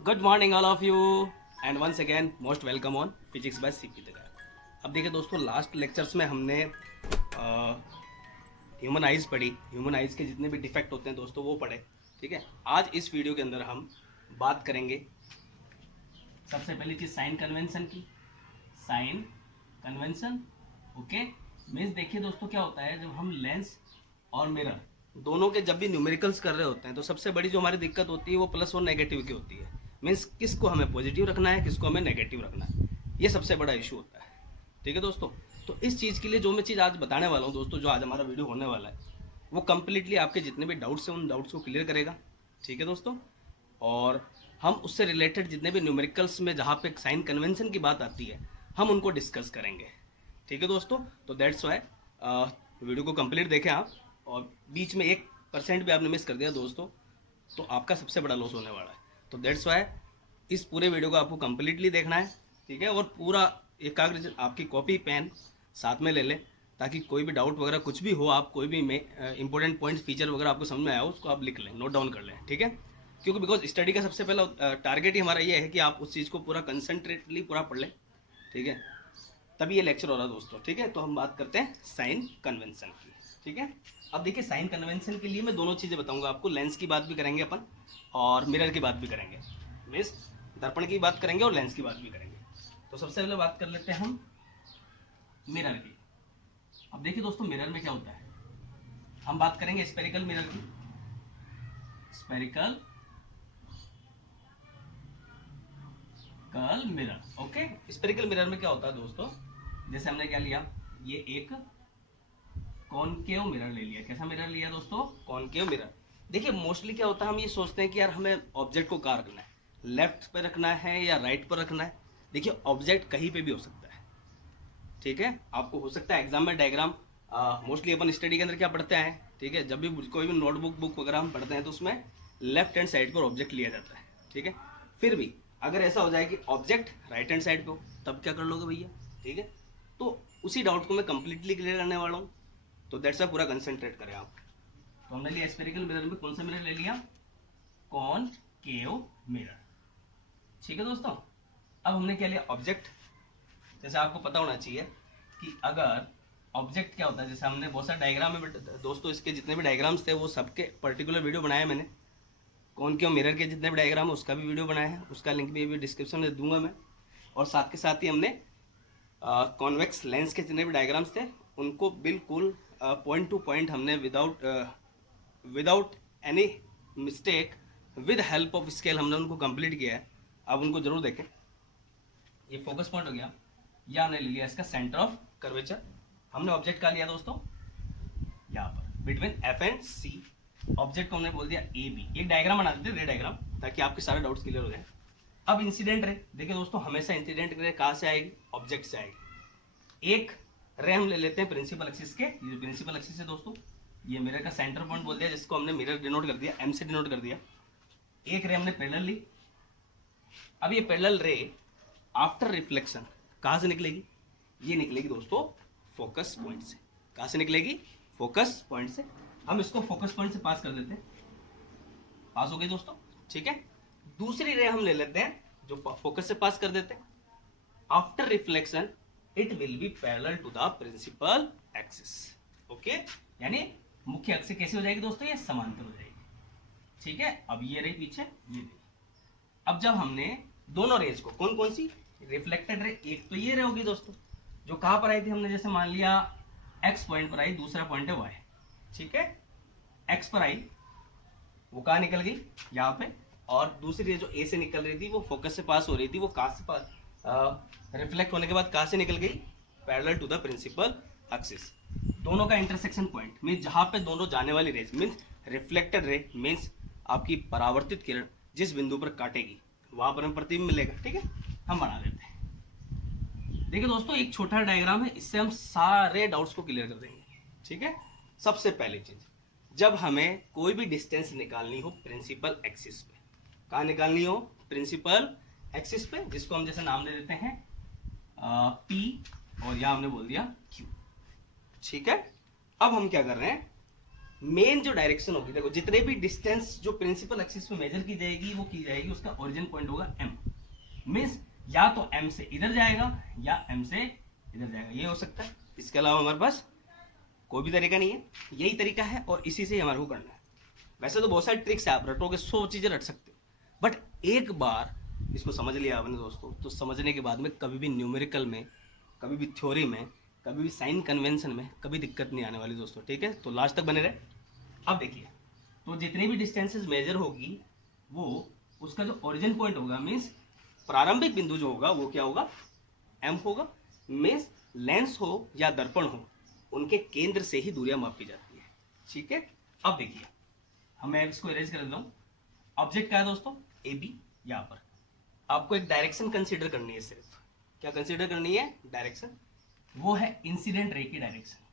Good morning all of you and once again most welcome on physics by CP Tak. अब देखिए दोस्तों, last lectures में हमने human eyes पढ़ी। ह्यूमन आइज़ के जितने भी डिफेक्ट होते हैं दोस्तों वो पढ़े। ठीक है, आज इस वीडियो के अंदर हम बात करेंगे सबसे पहली चीज़ साइन कन्वेंशन की। Sign convention, okay. मीन्स देखिए दोस्तों, क्या होता है जब हम लेंस और मिरर दोनों के जब भी न्यूमेरिकल्स कर रहे होते हैं तो सबसे बड़ी जो हमारी दिक्कत होती है वो प्लस और नेगेटिव की होती है। मीन्स किसको हमें पॉजिटिव रखना है, किसको हमें नेगेटिव रखना है, ये सबसे बड़ा इशू होता है। ठीक है दोस्तों, तो इस चीज़ के लिए जो मैं चीज़ आज बताने वाला हूँ दोस्तों, जो आज हमारा वीडियो होने वाला है वो कम्प्लीटली आपके जितने भी डाउट्स हैं उन डाउट्स को क्लियर करेगा। ठीक है दोस्तों, और हम उससे रिलेटेड जितने भी न्यूमेरिकल्स में जहाँ पे साइन कन्वेंशन की बात आती है हम उनको डिस्कस करेंगे। ठीक है दोस्तों, तो दैट्स वाई वीडियो को कंप्लीट देखें आप, और बीच में 1% भी आपने मिस कर दिया दोस्तों तो आपका सबसे बड़ा लॉस होने वाला है। तो दैट्स वाई इस पूरे वीडियो को आपको कंप्लीटली देखना है। ठीक है, और पूरा एकाग्र आपकी कॉपी पेन साथ में ले लें ताकि कोई भी डाउट वगैरह कुछ भी हो, आप कोई भी इंपॉर्टेंट पॉइंट फीचर वगैरह आपको समझ में आया हो उसको आप लिख लें, नोट डाउन कर लें। ठीक है, क्योंकि बिकॉज स्टडी का सबसे पहला टारगेट ही हमारा ये है कि आप उस चीज़ को पूरा कंसंट्रेटली पूरा पढ़ लें। ठीक है, तभी ये लेक्चर हो रहा है दोस्तों। ठीक है, तो हम बात करते हैं साइन कन्वेंशन की। ठीक है, अब देखिए साइन कन्वेंशन के लिए मैं दोनों चीज़ें बताऊंगा आपको। लेंस की बात भी करेंगे अपन और मिरर की बात भी करेंगे। मीन्स दर्पण की बात करेंगे और लेंस की बात भी करेंगे। तो सबसे पहले बात कर लेते हैं हम मिरर की। अब देखिए दोस्तों, मिरर में क्या होता है, हम बात करेंगे स्पेरिकल मिरर की। स्पेरिकल कल मिरर, ओके। स्पेरिकल मिरर में क्या होता है दोस्तों, जैसे हमने क्या लिया, ये एक कॉनकेव मिरर ले लिया। कैसा मिरर लिया दोस्तों? Concave mirror. देखिए मोस्टली क्या होता है, हम ये सोचते हैं कि यार हमें ऑब्जेक्ट को कहाँ रखना है, लेफ्ट पे रखना है या राइट पर रखना है। देखिए ऑब्जेक्ट कहीं पे भी हो सकता है। ठीक है, आपको हो सकता है एग्जाम में डायग्राम, मोस्टली अपन स्टडी के अंदर क्या पढ़ते हैं, ठीक है, जब भी कोई भी नोटबुक बुक वगैरह हम पढ़ते हैं तो उसमें लेफ्ट हैंड साइड पर ऑब्जेक्ट लिया जाता है। ठीक है, फिर भी अगर ऐसा हो जाए कि ऑब्जेक्ट राइट हैंड साइड पे हो तब क्या कर लोगे भैया? ठीक है, तो उसी डाउट को मैं कंप्लीटली क्लियर करने वाला हूँ, तो दैट्स पूरा कंसंट्रेट करें आप। तो हमने लिया स्पेरिकल मिरर में कौन सा मिरर ले लिया? Concave mirror. ठीक है दोस्तों, अब हमने क्या लिया? ऑब्जेक्ट। जैसे आपको पता होना चाहिए कि अगर ऑब्जेक्ट क्या होता है, जैसे हमने बहुत सारे डायग्राम में दोस्तों, इसके जितने भी डायग्राम्स थे वो सबके पर्टिकुलर वीडियो बनाए मैंने। कॉनकेव मिरर के जितने भी डायग्राम है उसका भी वीडियो बनाया है, उसका लिंक भी डिस्क्रिप्शन में दूंगा मैं। और साथ के साथ ही हमने कॉन्वेक्स लेंस के जितने भी डायग्राम्स थे उनको बिल्कुल पॉइंट टू पॉइंट हमने without any mistake with help of scale हमने उनको कंप्लीट किया है। आप उनको जरूर देखें। ये फोकस पॉइंट हो गया, या हमने ले लिया इसका सेंटर ऑफ कर्वेचर। हमने ऑब्जेक्ट का लिया दोस्तों यहाँ पर between F and C. Object को हमने बोल दिया ए बी। एक डायग्राम बना देते हैं, रे डायग्राम, ताकि आपके सारे डाउट्स क्लियर हो जाए। अब इंसिडेंट रे, देखिए दोस्तों हमेशा इंसिडेंट रे कहाँ से आएगी? ऑब्जेक्ट से आएगी। एक रे हम ले लेते हैं प्रिंसिपल एक्सिस के, ये प्रिंसिपल एक्सिस है दोस्तों, ये मिरर का सेंटर पॉइंट बोल दिया, जिसको हमने मिरर डिनोट कर दिया, एम से डिनोट कर दिया। एक रे हमने पैरेलल ली। अब ये पैरेलल रे आफ्टर रिफ्लेक्शन कहाँ से निकलेगी? ये निकलेगी दोस्तों फोकस पॉइंट से। कहाँ से निकलेगी? फोकस पॉइंट से। हम इसको फोकस पॉइंट से पास कर देते हैं, पास हो गई दोस्तों। ठीक है, दूसरी रे हम ले लेते हैं जो फोकस से पास कर देते हैं। After reflection it will be parallel to the principal axis. Okay, यानी मुख्य अक्ष से कैसे हो जाएगी दोस्तों? ये समांतर हो जाएगी। ठीक है, अब ये रही पीछे, ये रही। अब जब हमने दोनों रेज को, कौन कौन सी रिफ्लेक्टेड रे, एक तो ये रे होगी दोस्तों जो कहां पर आई थी, हमने जैसे मान लिया एक्स पॉइंट पर आई, दूसरा पॉइंट है वाई। ठीक है, एक्स पर आई, वो कहां निकल गई? यहाँ पे। और दूसरी रे जो ए से निकल रही थी वो फोकस से पास हो रही थी, वो कहां से पास, रिफ्लेक्ट होने के बाद कहां से निकल गई? Parallel to the principal axis. दोनों का इंटरसेक्शन पॉइंट मीन्स जहां पे दोनों जाने वाली rays, means reflected ray means आपकी परावर्तित किरण जिस बिंदु पर काटेगी वहां पर हमें प्रतिबिंब मिलेगा। ठीक है, हम बना देते हैं। देखिए दोस्तों, एक छोटा डायग्राम है, इससे हम सारे डाउट्स को क्लियर कर देंगे। ठीक है, सबसे पहली चीज, जब हमें कोई भी डिस्टेंस निकालनी हो प्रिंसिपल एक्सिस पे, कहाँ निकालनी हो? प्रिंसिपल एक्सिस पे, जिसको हम जैसे नाम दे देते हैं P, और यहाँ हमने बोल दिया Q। ठीक है, अब हम क्या कर रहे हैं, मेन जो डायरेक्शन होगी, देखो जितने भी डिस्टेंस जो प्रिंसिपल एक्सिस में मेजर की जाएगी वो की जाएगी, उसका ओरिजिन पॉइंट होगा एम। मीन्स या तो एम से इधर जाएगा या एम से इधर जाएगा, ये हो सकता है। इसके अलावा हमारे पास कोई भी तरीका नहीं है, यही तरीका है और इसी से हमारे को करना है। वैसे तो बहुत सारी ट्रिक्स है, आप रटोगे 100 चीजें रट सकते हो, बट एक बार इसको समझ लिया आपने दोस्तों, तो समझने के बाद में कभी भी न्यूमेरिकल में, कभी भी थ्योरी में, कभी भी साइन कन्वेंशन में कभी दिक्कत नहीं आने वाली दोस्तों, ठीक है। तो लास्ट तक बने रहे। अब देखिए, तो जितनी भी डिस्टेंसेस मेजर होगी वो उसका जो ओरिजिन पॉइंट होगा, मीन्स प्रारंभिक बिंदु जो होगा वो क्या होगा, एम होगा। मीन्स लेंस हो या दर्पण हो, उनके केंद्र से ही दूरियां मापी जाती है, ठीक है। अब देखिए, मैं इसको इरेज कर देता हूँ। ऑब्जेक्ट क्या है दोस्तों, ए बी। यहाँ पर आपको एक डायरेक्शन कंसीडर करनी है, सिर्फ क्या कंसीडर करनी है, डायरेक्शन। वो है इंसिडेंट रे की डायरेक्शन।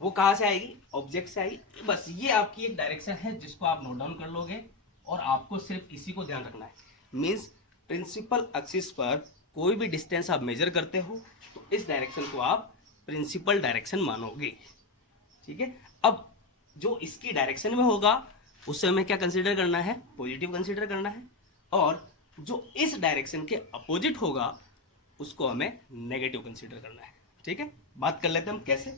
वो कहाँ से आएगी, ऑब्जेक्ट से आएगी। बस ये आपकी एक डायरेक्शन है जिसको आप नोट डाउन कर लोगे और आपको सिर्फ इसी को ध्यान रखना है। मीन्स प्रिंसिपल एक्सिस पर कोई भी डिस्टेंस आप मेजर करते हो तो इस डायरेक्शन को आप प्रिंसिपल डायरेक्शन मानोगे, ठीक है। अब जो इसकी डायरेक्शन में होगा उससे हमें क्या कंसीडर करना है, पॉजिटिव कंसीडर करना है, और जो इस डायरेक्शन के अपोजिट होगा उसको हमें नेगेटिव कंसीडर करना है, ठीक है। बात कर लेते हैं हम कैसे।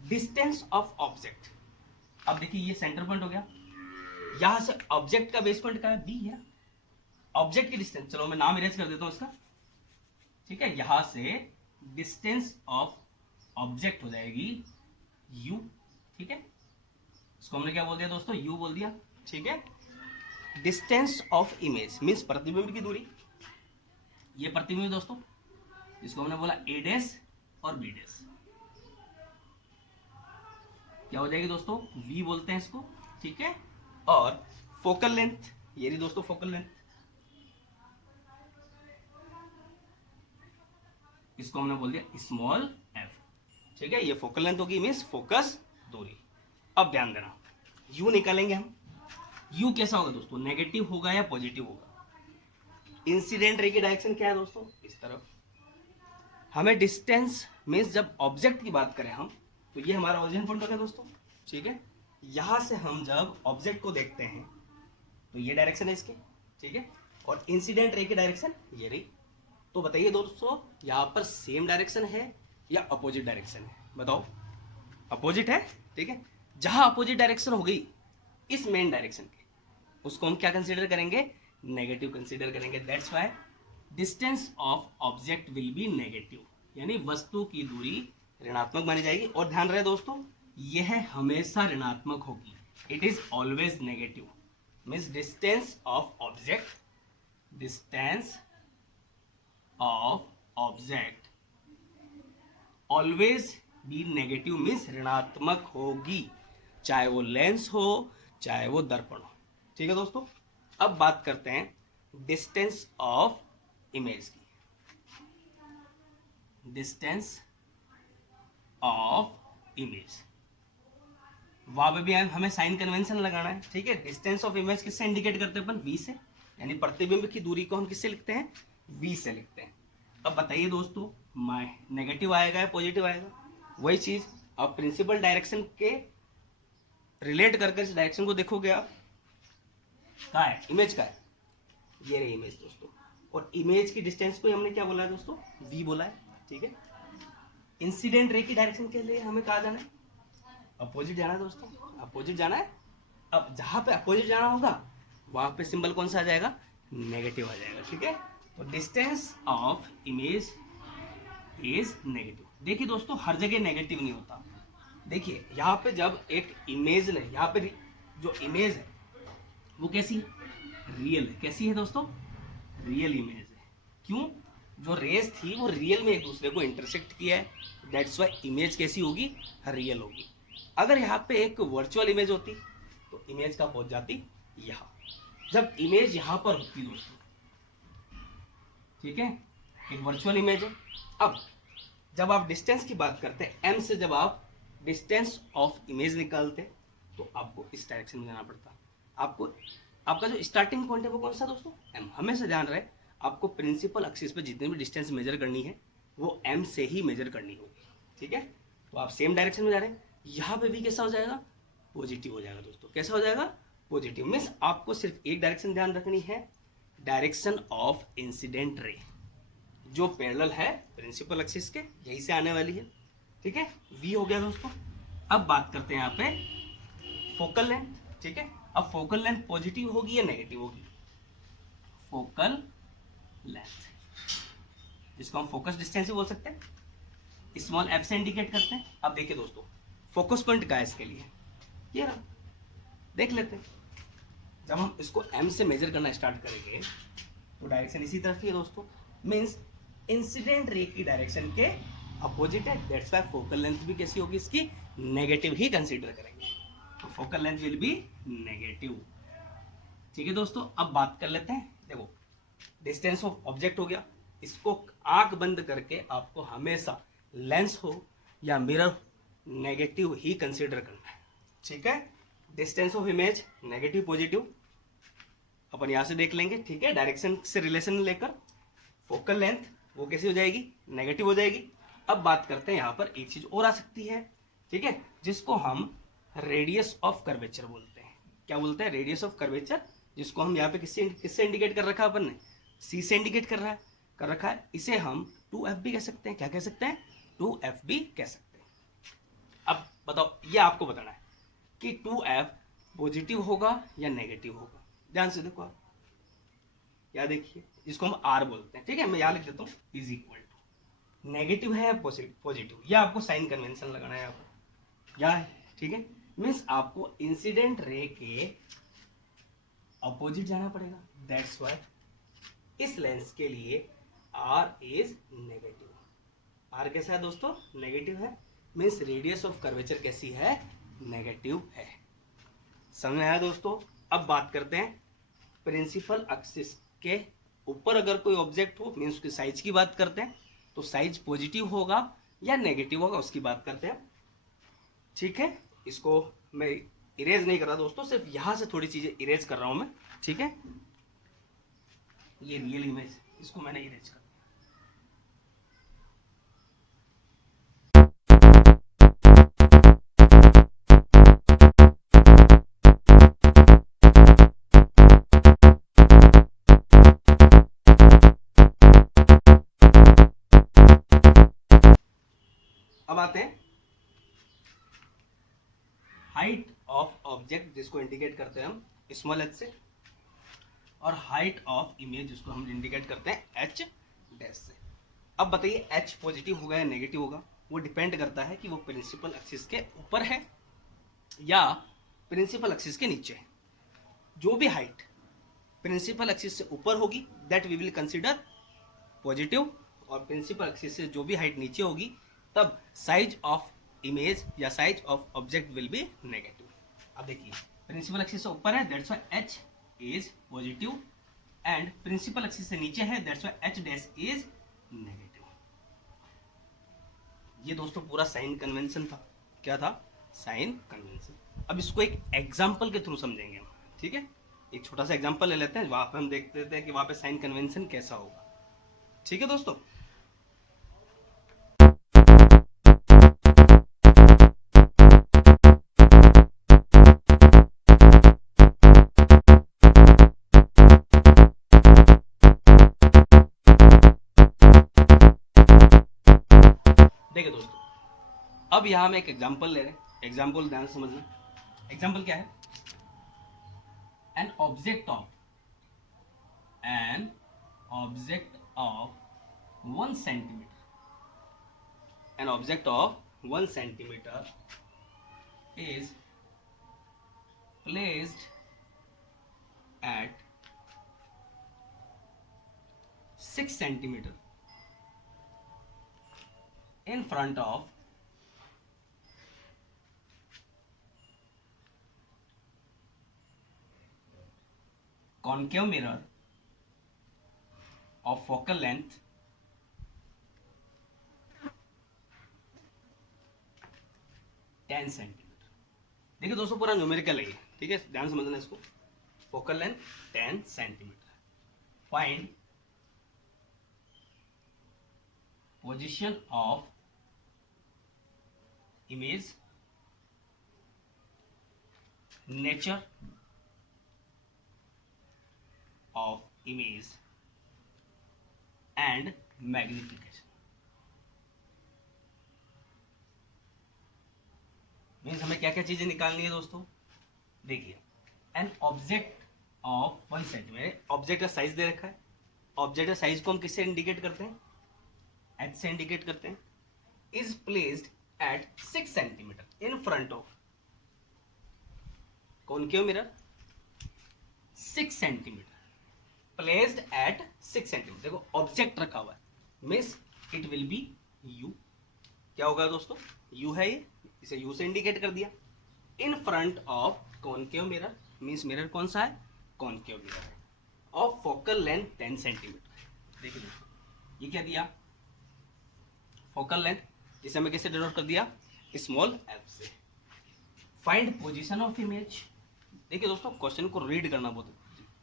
डिस्टेंस ऑफ ऑब्जेक्ट, अब देखिए ये सेंटर पॉइंट हो गया, यहां से ऑब्जेक्ट का बेस पॉइंट क्या है, बी है। ऑब्जेक्ट की डिस्टेंस, चलो मैं नाम इरेज कर देता हूं इसका, ठीक है। यहां से डिस्टेंस ऑफ ऑब्जेक्ट हो जाएगी u, ठीक है। इसको हमने क्या बोल दिया दोस्तों, u बोल दिया, ठीक है। डिस्टेंस ऑफ इमेज मीन्स प्रतिबिंब की दूरी, ये प्रतिबिंब दोस्तों, इसको हमने बोला a डैश और b डैश, क्या हो जाएगी दोस्तों, v बोलते हैं इसको, ठीक है। और फोकल लेंथ, ये रही दोस्तों फोकल लेंथ, इसको हमने बोल दिया स्मॉल f, ठीक है। ये फोकल लेंथ होगी, मीन्स फोकस दूरी। अब ध्यान देना, u निकालेंगे हम। u कैसा होगा दोस्तों, नेगेटिव होगा या पॉजिटिव होगा। इंसिडेंट रे की डायरेक्शन क्या है दोस्तों, इस तरफ। हमें डिस्टेंस मीन्स जब ऑब्जेक्ट की बात करें हम, तो ये हमारा ओरिजिन पॉइंट होगा दोस्तों, ठीक है। यहां से हम जब ऑब्जेक्ट को देखते हैं तो ये डायरेक्शन है इसकी, ठीक है। और इंसिडेंट रे की डायरेक्शन ये रही। तो बताइए दोस्तों, यहाँ पर सेम डायरेक्शन है या अपोजिट डायरेक्शन है, बताओ। अपोजिट है, ठीक है। जहां अपोजिट डायरेक्शन हो गई इस मेन डायरेक्शन के, उसको हम क्या कंसीडर करेंगे, नेगेटिव कंसीडर करेंगे। That's why distance of object will be negative, यानी वस्तु की दूरी ऋणात्मक मानी जाएगी। और ध्यान रहे दोस्तों, यह हमेशा ऋणात्मक होगी, it is always negative. Means distance of object, distance of object always be negative, means ऋणात्मक होगी, चाहे वो लेंस हो चाहे वो दर्पण हो, ठीक है दोस्तों। अब बात करते हैं डिस्टेंस ऑफ इमेज की। डिस्टेंस ऑफ इमेज, वहां पे भी हमें साइन कन्वेंशन लगाना है, ठीक है। डिस्टेंस ऑफ इमेज किससे इंडिकेट करते हैं अपन, v से, यानी प्रतिबिंब की दूरी को हम किससे लिखते हैं, v से लिखते हैं। अब बताइए दोस्तों, नेगेटिव आएगा या पॉजिटिव आएगा, वही चीज अब प्रिंसिपल डायरेक्शन के रिलेट करके इस डायरेक्शन को देखोगे आप, कहाँ है इमेज, का है, ये रही इमेज दोस्तों। और इमेज की डिस्टेंस को हमने क्या बोला है दोस्तों, v बोला है, ठीक है। इंसिडेंट रे की डायरेक्शन के लिए हमें कहाँ जाना है, अपोजिट जाना है दोस्तों, अपोजिट जाना है। अब जहां पे अपोजिट जाना होगा वहां पे सिंबल कौन सा आ जाएगा, नेगेटिव आ जाएगा, ठीक है। तो distance of image is negative. देखिए दोस्तों, हर जगह नेगेटिव नहीं होता। देखिए यहाँ पे जब एक इमेज ने, यहाँ पे जो इमेज है वो कैसी है, रियल है। कैसी है दोस्तों, रियल इमेज है। क्यों, जो रेस थी वो रियल में एक दूसरे को इंटरसेक्ट किया है, दैट्स वाई इमेज कैसी होगी, रियल होगी। अगर यहाँ पे एक वर्चुअल इमेज होती तो इमेज का पहुंच जाती यहाँ। जब इमेज यहाँ पर होती दोस्तों, ठीक है, एक वर्चुअल इमेज है। अब जब आप डिस्टेंस की बात करते हैं, एम से जब आप डिस्टेंस ऑफ इमेज निकालते तो आपको इस डायरेक्शन में जाना पड़ता। आपको आपका जो स्टार्टिंग पॉइंट है वो कौन सा दोस्तों, एम। हमेशा ध्यान रहे, आपको प्रिंसिपल एक्सिस पे जितनी भी डिस्टेंस मेजर करनी है वो एम से ही मेजर करनी होगी, ठीक है। तो आप सेम डायरेक्शन में जा रहे हैं, यहाँ पे भी कैसा हो जाएगा, पॉजिटिव हो जाएगा दोस्तों। कैसा हो जाएगा, पॉजिटिव। मीन्स आपको सिर्फ एक डायरेक्शन ध्यान रखनी है, डायरेक्शन ऑफ इंसिडेंट रे जो पैरेलल है प्रिंसिपल एक्सिस के, यही से आने वाली है। ठीक है, वी हो गया दोस्तों। अब बात करते हैं यहाँ पे फोकल लेंथ। ठीक है, अब फोकल लेंथ पॉजिटिव होगी या नेगेटिव होगी, फोकल लेंथ जिसको हम फोकस डिस्टेंस भी बोल सकते हैं, स्मॉल एफ से इंडिकेट करते हैं। अब देखिए दोस्तों, फोकस पॉइंट का है इसके लिए, ये रहा, देख लेते हैं। जब हम इसको एम से मेजर करना स्टार्ट करेंगे तो डायरेक्शन इसी तरफ ही है दोस्तों। मीन्स इंसिडेंट रे की डायरेक्शन के अपोजिट है, दैट्स व्हाई फोकल लेंथ भी कैसी होगी इसकी, नेगेटिव ही कंसीडर करेंगे। तो focal length will be negative. ठीक है दोस्तों, अब बात कर लेते हैं। देखो, डिस्टेंस ऑफ ऑब्जेक्ट हो गया, इसको आंख बंद करके आपको हमेशा लेंस हो या मिरर नेगेटिव ही कंसीडर करना है। ठीक है, distance of image negative positive अपन यहां से देख लेंगे। ठीक है, डायरेक्शन से रिलेशन लेकर फोकल लेंथ वो कैसी हो जाएगी, नेगेटिव हो जाएगी। अब बात करते हैं, यहां पर एक चीज और आ सकती है। ठीक है, जिसको हम रेडियस ऑफ कर्वेचर बोलते हैं। क्या बोलते हैं, रेडियस ऑफ कर्वेचर, जिसको हम यहाँ पे किससे इंडिकेट कर रखा है अपन ने, सी से इंडिकेट कर रखा है। इसे हम 2f भी कह सकते हैं। क्या कह सकते हैं, 2f भी कह सकते हैं। अब बताओ, ये आपको बताना है कि 2f पॉजिटिव होगा या नेगेटिव होगा। ध्यान से देखो आप, या देखिए, जिसको हम r बोलते हैं। ठीक है, मैं यहाँ लिख देता हूँ इज इक्वल टू, नेगेटिव है या पॉजिटिव, या आपको साइन कन्वेंशन लगाना है यहाँ पर, या है। ठीक है, मीन्स आपको इंसिडेंट रे के अपोजिट जाना पड़ेगा। दैट्स व्हाई इस लेंस के लिए r इज नेगेटिव। r कैसा है दोस्तों, नेगेटिव है। मीन्स रेडियस ऑफ कर्वेचर कैसी है, नेगेटिव है। समझ में आया दोस्तों। अब बात करते हैं प्रिंसिपल एक्सिस के ऊपर अगर कोई ऑब्जेक्ट हो, मीन्स उसकी साइज की बात करते हैं, तो साइज पॉजिटिव होगा या नेगेटिव होगा उसकी बात करते हैं। ठीक है, इसको मैं इरेज नहीं कर रहा दोस्तों, सिर्फ यहां से थोड़ी चीजें इरेज कर रहा हूं मैं। ठीक है, ये रियल इमेज, इसको मैंने इरेज कर अब आते हैं हाइट ऑफ ऑब्जेक्ट, जिसको इंडिकेट करते हैं हम स्मॉल एच से, और हाइट ऑफ इमेज जिसको हम इंडिकेट करते हैं एच डैश से। अब बताइए एच पॉजिटिव होगा या नेगेटिव होगा, वो डिपेंड करता है कि वो प्रिंसिपल एक्सिस के ऊपर है या प्रिंसिपल एक्सिस के नीचे है। जो भी हाइट प्रिंसिपल एक्सिस से ऊपर होगी that we will consider positive, और प्रिंसिपल एक्सिस से जो भी हाइट नीचे होगी तब साइज ऑफ इमेज या size of object will be negative. अब देखिए, प्रिंसिपल एक्सिस से ऊपर है that's why H is positive, and principal axis से नीचे है that's why H dash is negative. ये दोस्तों पूरा साइन कन्वेंशन था। क्या था, साइन कन्वेंशन। अब इसको एक एग्जांपल के थ्रू समझेंगे हम। ठीक है, एक छोटा सा एग्जांपल ले लेते हैं, वहां पे हम देख लेते हैं कि वहां पे साइन कन्वेंशन कैसा होगा। ठीक है दोस्तों, देखिए दोस्तों, अब यहां हम एक एग्जांपल ले रहे हैं। एग्जांपल ध्यान से समझना। एग्जांपल क्या है, an object of 1 centimetre, an object of 1 centimeter is placed at 6 centimeter in front of concave mirror of focal length 10 centimetre. देखिए दोस्तों, पूरा न्यूमेरिकल है ये। ठीक है, ध्यान समझना इसको। Focal length 10 centimetre, find position of image nature of image and magnification. Means हमें क्या क्या चीजें निकालनी है दोस्तों। देखिए, an object of 1 centimetre, object का साइज दे रखा है। ऑब्जेक्ट का साइज को हम किससे इंडिकेट करते हैं, एच से इंडिकेट करते हैं। Is placed at 6 centimetre in front of concave mirror, 6 centimetre placed at 6 centimetre. देखो ऑब्जेक्ट रखा हुआ है, means it will B you. क्या होगा दोस्तों, यू है ये, इसे यू से इंडिकेट कर दिया। In front of concave mirror, means mirror कौन सा है, कॉनकेव मिरर है। Of focal length 10 centimetre. देखिए दोस्तों, ये क्या दिया, फोकल लेंथ, जिसे हमें कैसे डिनोट कर दिया, स्मॉल एफ से। Find position of image. देखिए दोस्तों, क्वेश्चन को रीड करना बहुत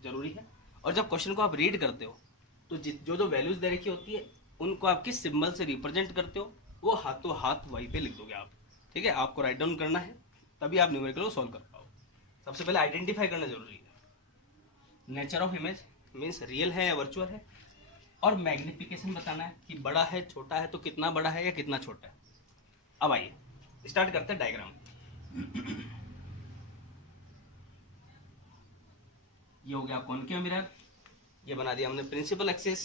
जरूरी है, और जब क्वेश्चन को आप रीड करते हो तो जो जो वैल्यूज दे रखी होती है उनको आप किस सिंबल से रिप्रेजेंट करते हो, वो हाथों हाथ वहीं पे लिख दोगे आप। ठीक है, आपको राइट डाउन करना है, तभी आप न्यूमेरिकल को सॉल्व कर पाओ। सबसे पहले आइडेंटिफाई करना जरूरी है। Nature of image means real है या वर्चुअल है, और मैग्निफिकेशन बताना है कि बड़ा है छोटा है, तो कितना बड़ा है या कितना छोटा है। अब आइए स्टार्ट करते हैं डायग्राम। ये हो गया कॉनकेव मिरर, ये बना दिया हमने प्रिंसिपल एक्सिस,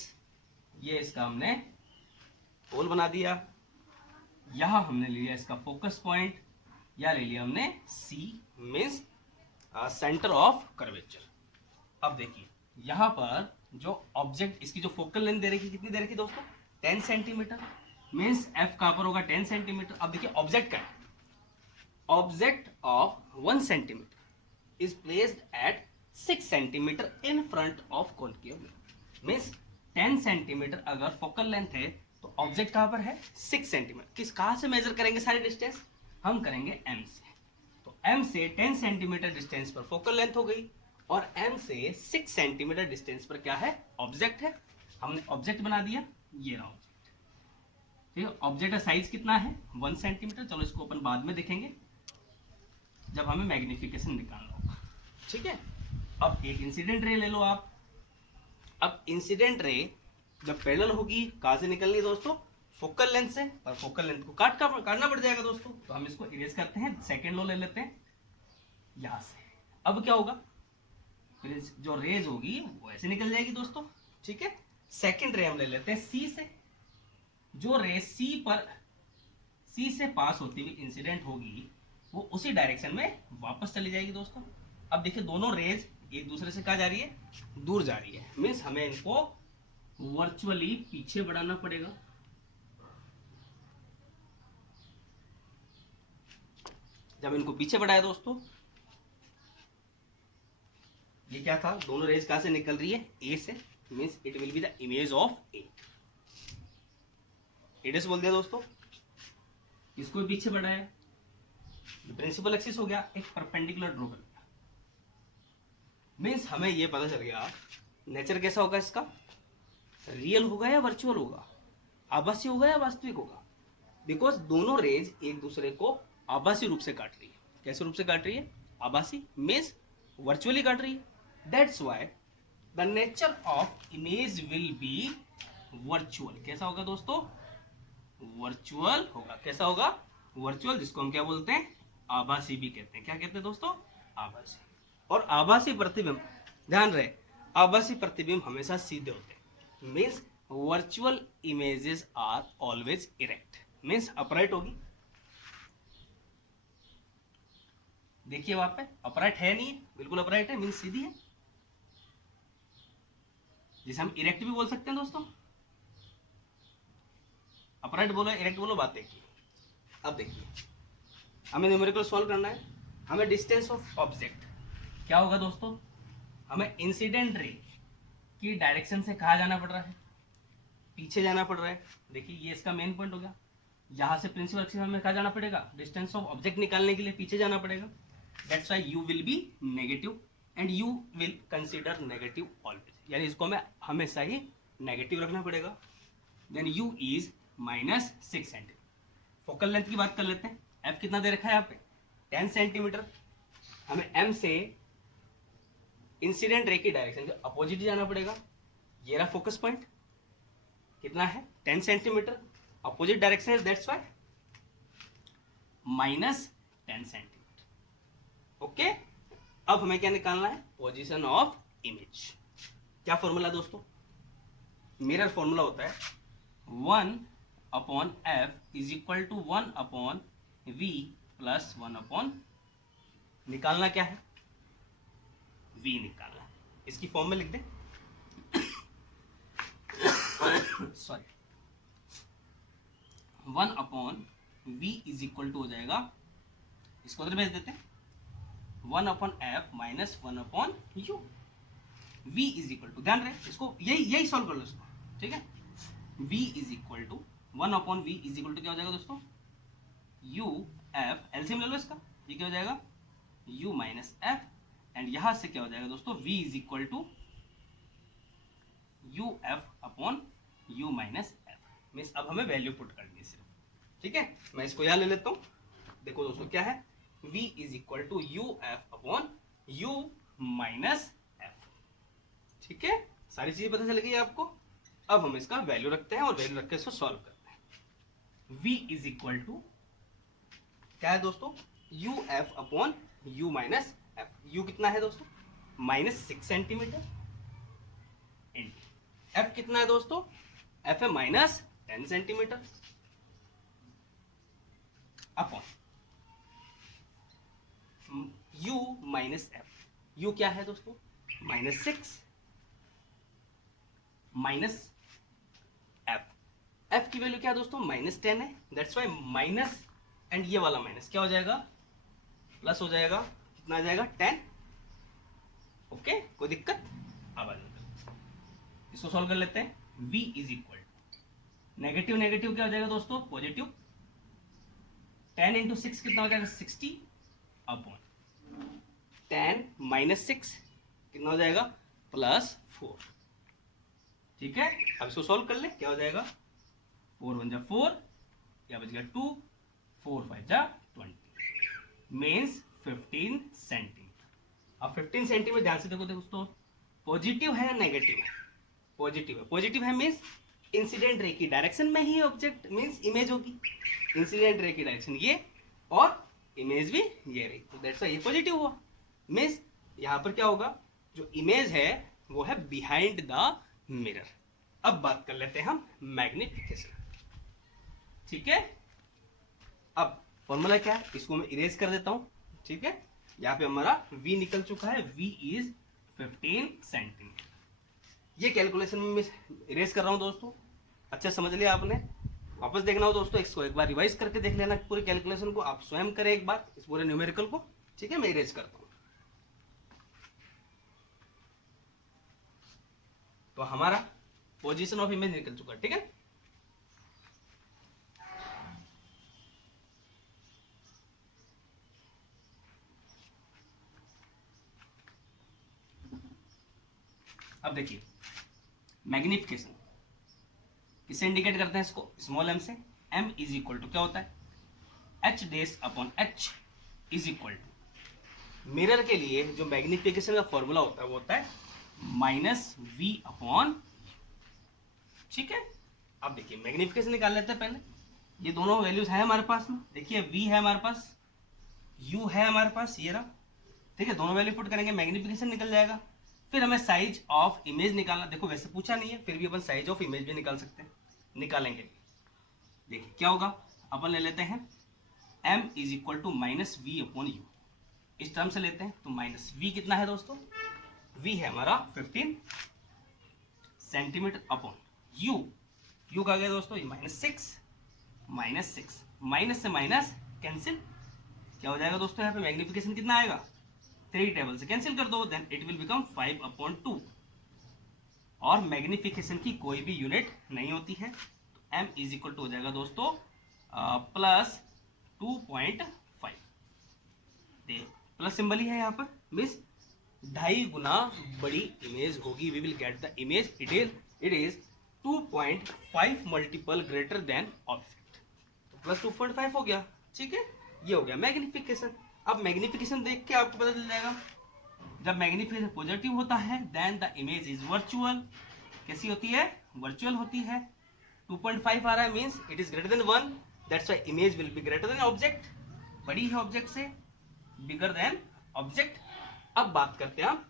ये इसका हमने पोल बना दिया। यहां हमने लिया इसका फोकस पॉइंट, या ले लिया हमने सी, मीन्स सेंटर ऑफ कर्वेचर। अब देखिए यहां पर जो ऑब्जेक्ट, इसकी जो फोकल लेंथ दे रखी, कितनी दे रखी दोस्तों, 10 सेंटीमीटर, मीन्स एफ कहां पर होगा, 10 सेंटीमीटर। अब देखिए ऑब्जेक्ट का है, object of 1 centimetre is placed at 6 centimetre in front of concave mirror. Means 10 centimetre अगर फोकल लेंथ है तो ऑब्जेक्ट कहां पर है, 6 सेंटीमीटर। किस कहां से मेजर करेंगे सारे डिस्टेंस, हम करेंगे एम से। तो एम से 10 सेंटीमीटर डिस्टेंस पर फोकल लेंथ हो गई, और एम से 6 सेंटीमीटर डिस्टेंस पर क्या है, ऑब्जेक्ट है। हमने ऑब्जेक्ट बना दिया, ये रहा ऑब्जेक्ट। ठीक है, ऑब्जेक्ट का साइज कितना है, 1 सेंटीमीटर। चलो इसको अपन बाद में देखेंगे जब हमें मैग्निफिकेशन निकालना होगा। ठीक है, अब एक इंसिडेंट रे ले लो आप। अब इंसिडेंट रे जब पैरेलल होगी, कहां से निकलनी है दोस्तों, फोकल लेंथ से, और फोकल लेंथ को काटना पड़ जाएगा दोस्तों। तो हम इसको इरेज करते हैं, सेकेंड लो ले लेते हैं यहां से। अब क्या होगा, फिर जो रेज होगी वो ऐसे निकल जाएगी दोस्तों। ठीक है, सेकेंड रे हम ले लेते हैं सी से। जो रे सी से पास होती हुई इंसिडेंट होगी, वो उसी डायरेक्शन में वापस चली जाएगी दोस्तों। अब देखिए दोनों रेज एक दूसरे से कहा जा रही है, दूर जा रही है, मीन्स हमें इनको वर्चुअली पीछे बढ़ाना पड़ेगा। जब इनको पीछे बढ़ाया दोस्तों, ये क्या था, दोनों रेज कहां से निकल रही है, ए से, means it will be the image of A. एडेस बोल दिया दोस्तों, इसको भी पीछे बढ़ाया, प्रिंसिपल एक्सिस हो गया, एक परपेंडिकुलर ड्रॉ कर दिया। मीन्स हमें ये पता चल गया नेचर कैसा होगा इसका, रियल होगा या वर्चुअल होगा, आभासी होगा या वास्तविक होगा। बिकॉज दोनों रेज एक दूसरे को आभासी रूप से काट रही है। कैसे रूप से काट रही है, आभासी, मीन्स वर्चुअली काट रही है। That's why the nature of image will B virtual. कैसा होगा दोस्तों, वर्चुअल होगा। कैसा होगा, वर्चुअल, जिसको हम क्या बोलते हैं, आभासी भी कहते हैं। क्या कहते हैं दोस्तों, आभासी। और आभासी प्रतिबिंब, ध्यान रहे, आभासी प्रतिबिंब हमेशा सीधे होते हैं। Means virtual images are always erect, means upright होगी। देखिए वहां पे अपराइट है नहीं है, बिल्कुल अपराइट है, मीन्स सीधी है, जिसे हम इरेक्ट भी बोल सकते हैं दोस्तों। अपराइट बोलो इरेक्ट बोलो, बात देखिए। अब देखिए हमें न्यूमेरिकल सॉल्व करना है। हमें डिस्टेंस ऑफ ऑब्जेक्ट क्या होगा दोस्तों, हमें इंसिडेंट रे की डायरेक्शन से कहाँ जाना पड़ रहा है, पीछे जाना पड़ रहा है। देखिए ये इसका मेन पॉइंट हो गया। यहाँ से प्रिंसिपल एक्सिस हमें कहाँ जाना पड़ेगा, डिस्टेंस ऑफ ऑब्जेक्ट निकालने के लिए पीछे जाना पड़ेगा। That's why U will be negative and U will consider negative always, यानी इसको हमें हमेशा ही नेगेटिव रखना पड़ेगा। Then U is -6 centimetre. Focal length की बात कर लेते हैं, एफ कितना दे रखा है यहाँ पे, 10 सेंटीमीटर। हमें m से इंसिडेंट रे की डायरेक्शन के अपोजिट जाना पड़ेगा। ये रहा फोकस पॉइंट, कितना है 10 सेंटीमीटर, अपोजिट डायरेक्शन है, दैट्स वाई -10 सेंटीमीटर। ओके, अब हमें क्या निकालना है, पोजीशन ऑफ इमेज। क्या फॉर्मूला दोस्तों, मिरर फॉर्मूला होता है 1/f is equal to 1/v plus 1/, निकालना क्या है, v निकालना है। इसकी फॉर्म में लिख दे, sorry 1/v is equal to हो जाएगा, इसको उधर भेज देते हैं, 1/f minus 1/u। v is equal to, ध्यान रहे इसको, यही सॉल्व कर लो इसको, ठीक है। v is equal to 1/v is equal to क्या हो जाएगा दोस्तों, u f, एलसीएम ले लो इसका, ये क्या हो जाएगा u माइनस f, एंड यहां से क्या हो जाएगा दोस्तों, v is equal to u f upon u minus f। Means अब हमें वैल्यू पुट करनी है सिर्फ, ठीक है। मैं इसको यहां ले लेता हूं, देखो दोस्तों क्या है, v is equal to u f upon u minus f, ठीक है। सारी चीजें पता चल गई आपको। अब हम इसका वैल्यू रखते हैं और वैल्यू रख के इसको सॉल्व करते हैं। v इज इक्वल टू क्या है दोस्तों, u f upon u minus f। u कितना है दोस्तों, -6 सेंटीमीटर, f कितना है दोस्तों, f है -10 centimetre, upon u minus f। u क्या है दोस्तों, -6 माइनस f। f की वैल्यू क्या है दोस्तों, -10 है, दैट्स वाई माइनस, एंड ये वाला माइनस क्या हो जाएगा, प्लस हो जाएगा, कितना आ जाएगा 10। ओके, कोई दिक्कत, अब इसको सॉल्व कर लेते हैं। v is equal to negative negative क्या हो जाएगा दोस्तों, पॉजिटिव, 10 इंटू 6 कितना हो जाएगा 60 अपॉन 10 माइनस 6 कितना हो जाएगा +4, ठीक है। अब इसको सॉल्व कर ले, क्या हो जाएगा 4 1 जा 4, या बच गया 2, 4 5 जा 20, मीन्स 15 सेंटीमीटर। अब 15 सेंटीमीटर ध्यान से देखो दोस्तों, पॉजिटिव है या नेगेटिव है, पॉजिटिव है, पॉजिटिव है मीन्स इंसिडेंट रे की डायरेक्शन में ही ऑब्जेक्ट मीन्स इमेज होगी, इंसिडेंट रे की डायरेक्शन ये और इमेज भी ये रही, तो दैट्स व्हाई ये पॉजिटिव हुआ। मीन्स यहाँ पर क्या होगा, जो इमेज है वो है बिहाइंड द मिरर। अब बात कर लेते हैं हम मैग्निफिकेशन, ठीक है। अब फॉर्मूला क्या है, इसको मैं इरेज कर देता हूं, ठीक है। यहाँ पे हमारा v निकल चुका है, v इज 15 सेंटीमीटर। ये कैलकुलेशन में इरेज कर रहा हूं दोस्तों, अच्छा समझ लिया आपने। वापस देखना हो दोस्तों, इसको एक बार रिवाइज करके देख लेना पूरे कैलकुलेशन को, आप स्वयं करें एक बार इस पूरे न्यूमेरिकल को, ठीक है। मैं इरेज करता हूं, तो हमारा पोजीशन ऑफ इमेज निकल चुका है, ठीक है। अब देखिए मैग्निफिकेशन किससे इंडिकेट करते हैं इसको, स्मॉल m से। m इज इक्वल टू क्या होता है, h dash upon h is equal to, mirror के लिए जो मैग्निफिकेशन का फॉर्मूला होता है वो होता है -v अपॉन, ठीक है। अब देखिए मैग्निफिकेशन निकाल लेते हैं पहले, ये दोनों वैल्यूज है हमारे पास में, देखिए v है हमारे पास, u है हमारे पास, ये रहा, ठीक है। दोनों वैल्यू पुट करेंगे, मैग्निफिकेशन निकल जाएगा। फिर हमें साइज ऑफ इमेज निकालना, देखो वैसे पूछा नहीं है, फिर भी अपन साइज ऑफ इमेज भी निकाल सकते हैं, निकालेंगे। देखिए क्या होगा, अपन ले लेते हैं m is equal to -v upon u, इस टर्म से लेते हैं, तो -v कितना है दोस्तों, v है हमारा 15 सेंटीमीटर अपॉन u का गया दोस्तों ये -6 माइनस से माइनस कैंसिल, क्या हो जाएगा दोस्तों, यहाँ पे मैग्निफिकेशन कितना आएगा, 3 टेबल से कैंसिल कर दो, देन इट विल बिकम 5/2। और मैग्निफिकेशन की कोई भी यूनिट नहीं होती है, तो m इज इक्वल टू हो जाएगा दोस्तों +2.5, प्लस सिंबल ही है यहाँ पर, मीन्स 2.5 गुना बड़ी इमेज होगी, we will get the image, it is 2.5 multiple greater than object, तो +2.5 हो गया, ठीक है। ये हो गया मैग्निफिकेशन। अब मैग्निफिकेशन देख के आपको पता चल जाएगा, जब मैग्निफिकेशन पॉजिटिव होता है then the image is virtual. कैसी होती है? वर्चुअल होती है। 2.5 आ रहा है means it is greater than 1, that's why image will be greater than object, बड़ी है ऑब्जेक्ट से, बिगर देन ऑब्जेक्ट। अब बात करते हैं हम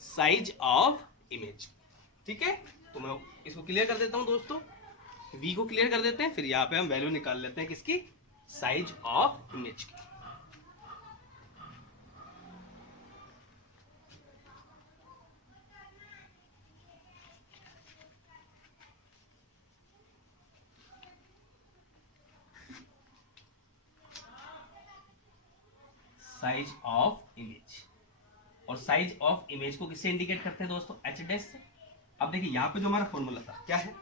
साइज ऑफ इमेज, ठीक है। तो मैं इसको क्लियर कर देता हूं दोस्तों, v को क्लियर कर देते हैं, फिर यहाँ पे हम वैल्यू निकाल लेते हैं किसकी? साइज ऑफ इमेज की। साइज ऑफ इमेज, और साइज ऑफ इमेज को किससे इंडिकेट करते हैं दोस्तों? एच डैश से। अब देखिए यहाँ पे जो हमारा फॉर्मूला था क्या है?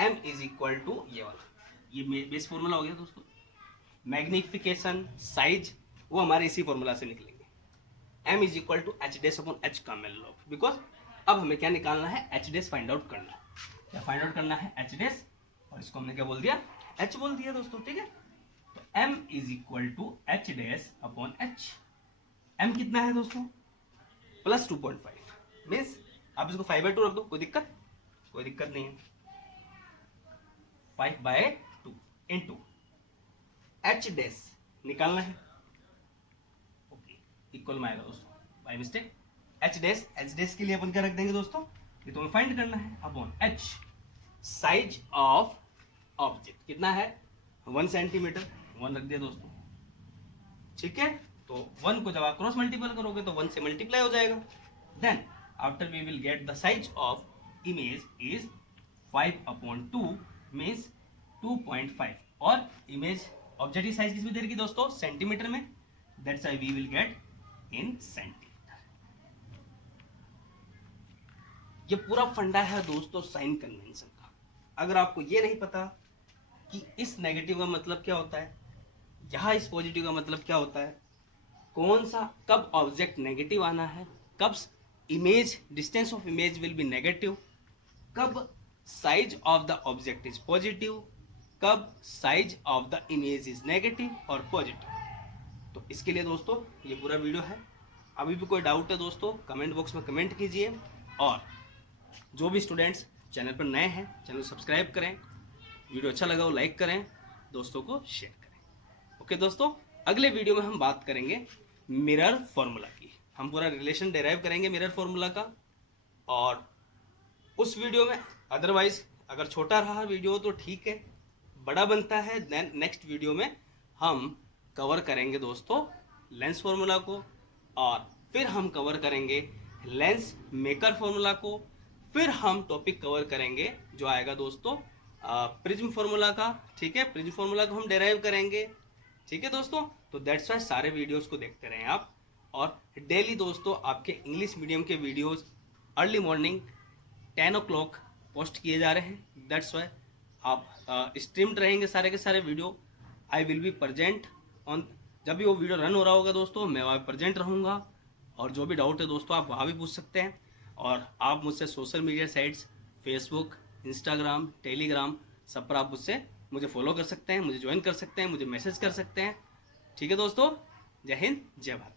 m इज इक्वल टू ये वाला, ये बेस फॉर्मूला हो गया दोस्तों। मैग्निफिकेशन, साइज, वो हमारे इसी फॉर्मूला से निकलेंगे। m is equal to H dash upon H का मेल लॉग, बिकॉज अब हमें क्या निकालना है? एच डैश फाइंड आउट करना है। क्या फाइंड आउट करना है? एच डैश, और इसको हमने क्या बोल दिया? h बोल दिया दोस्तों, ठीक है। तो m is equal to H dash upon H. m कितना है दोस्तों? प्लस 2.5, मीन्स आप इसको 5/2 रख दो, कोई दिक्कत? कोई दिक्कत नहीं है। 5/2 इंटू एच डैश निकालना है, ओके, इक्वल में आएगा दोस्तों, बाय मिस्टेक। एच डैश के लिए अपन क्या रख देंगे दोस्तों? ये तो हमें फाइंड करना है, upon H size of object कितना है? 1 सेंटीमीटर, 1 रख दिया दोस्तों, ठीक है। तो 1 को जब आप क्रॉस मल्टीपल करोगे तो 1 से मल्टीप्लाई हो जाएगा। Then after we will get the size of image is 5/2 means 2.5, और इमेज ऑब्जेक्ट की साइज किस में दे रखी दोस्तों? सेंटीमीटर में, that's why we will get in centimetre. ये पूरा फंडा है दोस्तों साइन कन्वेंशन का। अगर आपको ये नहीं पता कि इस नेगेटिव का मतलब क्या होता है, यहाँ इस पॉजिटिव का मतलब क्या होता है, कौन सा कब ऑब्जेक्ट नेगेटिव आना है, कब image distance of image will be negative, कब size of the object is positive, कब size of the image is negative और पॉजिटिव, तो इसके लिए दोस्तों ये पूरा वीडियो है। अभी भी कोई डाउट है दोस्तों कमेंट बॉक्स में कमेंट कीजिए, और जो भी स्टूडेंट्स चैनल पर नए हैं चैनल सब्सक्राइब करें, वीडियो अच्छा लगा हो लाइक करें, दोस्तों को शेयर करें। ओके दोस्तों, अगले वीडियो में हम बात करेंगे मिरर फॉर्मूला की, हम पूरा रिलेशन डेराइव करेंगे मिरर फॉर्मूला का। और उस वीडियो में अदरवाइज अगर छोटा रहा वीडियो तो ठीक है, बड़ा बनता है देन नेक्स्ट वीडियो में हम कवर करेंगे दोस्तों लेंस फॉर्मूला को, और फिर हम कवर करेंगे लेंस मेकर फॉर्मूला को, फिर हम टॉपिक कवर करेंगे जो आएगा दोस्तों प्रिज्म फॉर्मूला का, ठीक है। प्रिज्म फॉर्मूला को हम डेराइव करेंगे, ठीक है दोस्तों। तो दैट्स वाई सारे वीडियोस को देखते रहें आप, और डेली दोस्तों आपके इंग्लिश मीडियम के videos early morning 10 o'clock post किए जा रहे हैं। दैट्स वाई आप स्ट्रीम्ड रहेंगे सारे के सारे video. I will be present on, जब भी वो वीडियो रन हो रहा होगा दोस्तों मैं वहाँ प्रेजेंट रहूँगा, और जो भी डाउट है दोस्तों आप वहाँ भी पूछ सकते हैं। और आप मुझसे social media sites Facebook, Instagram, Telegram सब पर आप मुझे फॉलो कर सकते हैं, मुझे ज्वाइन कर सकते हैं, मुझे मैसेज कर सकते हैं, ठीक है दोस्तों। जय हिंद, जय भारत।